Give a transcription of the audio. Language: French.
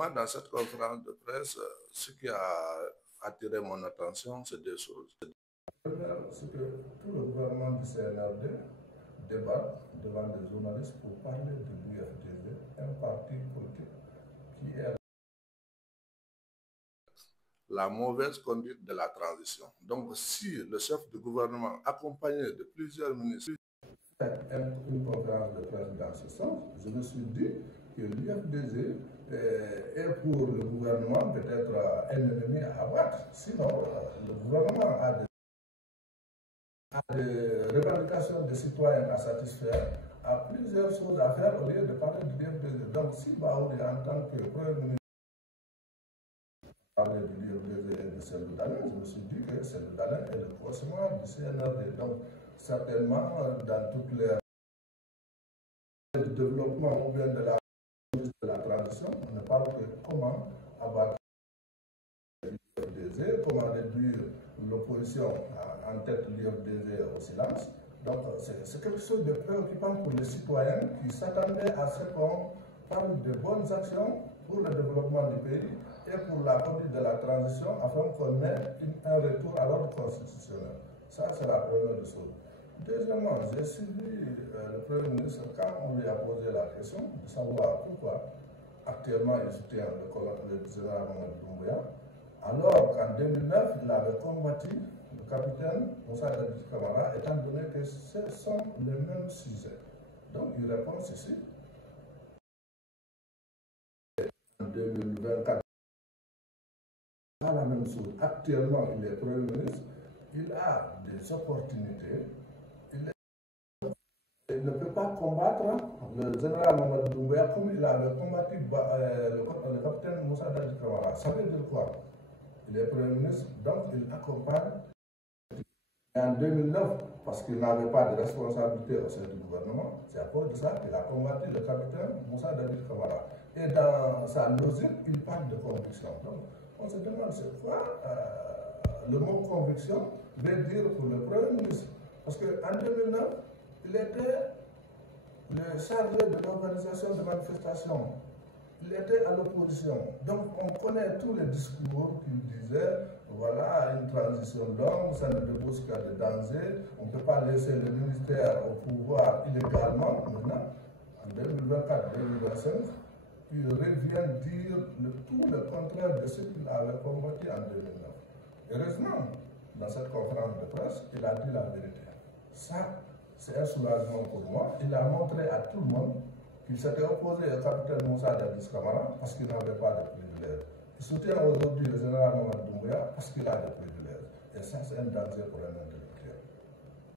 Moi, dans cette conférence de presse, ce qui a attiré mon attention, c'est deux choses. La première, c'est que tout le gouvernement du CNRD débat devant des journalistes pour parler de l'UFDG, un parti politique qui est la mauvaise conduite de la transition. Donc, si le chef du gouvernement, accompagné de plusieurs ministres, fait une conférence de presse dans ce sens, je me suis dit que l'UFDG est pour le gouvernement peut-être un ennemi à abattre. Sinon, le gouvernement a des revendications des citoyens à satisfaire, a plusieurs choses à faire au lieu de parler de l'UFDG. Donc, si Baoudi, en tant que Premier ministre, parlait de l'UFDG et de Cellou Dalein, je me suis dit que Cellou Dalein est le prochain du CNRD. Donc, certainement, dans toutes les développement ou bien de la transition, on ne parle que comment abattre l'UFDG, comment réduire l'opposition en tête de l'UFDG au silence. Donc, c'est quelque chose de préoccupant pour les citoyens qui s'attendaient à ce qu'on parle de bonnes actions pour le développement du pays et pour la conduite de la transition afin qu'on ait un retour à l'ordre constitutionnel. Ça, c'est la première des choses. Deuxièmement, j'ai suivi le Premier ministre quand on lui a posé la question de savoir pourquoi actuellement il soutient le général Mamadi Doumbouya, alors qu'en 2009, il avait combattu le capitaine Moussa Dadji Camara, étant donné que ce sont les mêmes sujets. Donc, il répond ceci. En 2024, pas la même chose. Actuellement, il est Premier ministre, il a des opportunités. Il ne peut pas combattre le général Mamadi Doumbouya comme il avait combattu le capitaine Moussa Dadji Camara. Ça veut dire quoi? Il est Premier ministre, donc il accompagne. Et en 2009, parce qu'il n'avait pas de responsabilité au sein du gouvernement, c'est à cause de ça qu'il a combattu le capitaine Moussa Dadji Camara. Et dans sa logique, il parle de conviction. Donc, on se demande c'est quoi le mot conviction veut dire pour le Premier ministre. Parce qu'en 2009, il était le chargé de l'organisation de manifestations. Il était à l'opposition. Donc on connaît tous les discours qu'il disait, voilà, une transition longue, ça ne débouche qu'à des dangers, on ne peut pas laisser le ministère au pouvoir illégalement. Maintenant, en 2024-2025, il revient dire tout le contraire de ce qu'il avait combattu en 2009. Heureusement, dans cette conférence de presse, il a dit la vérité. Ça, c'est un soulagement pour moi. Il a montré à tout le monde qu'il s'était opposé au capitaine Moussa Dadji Camara parce qu'il n'avait pas de privilèges. Il soutient aujourd'hui le général Mamadi Doumbouya parce qu'il a des privilèges. Et ça, c'est un danger pour un intellectuel.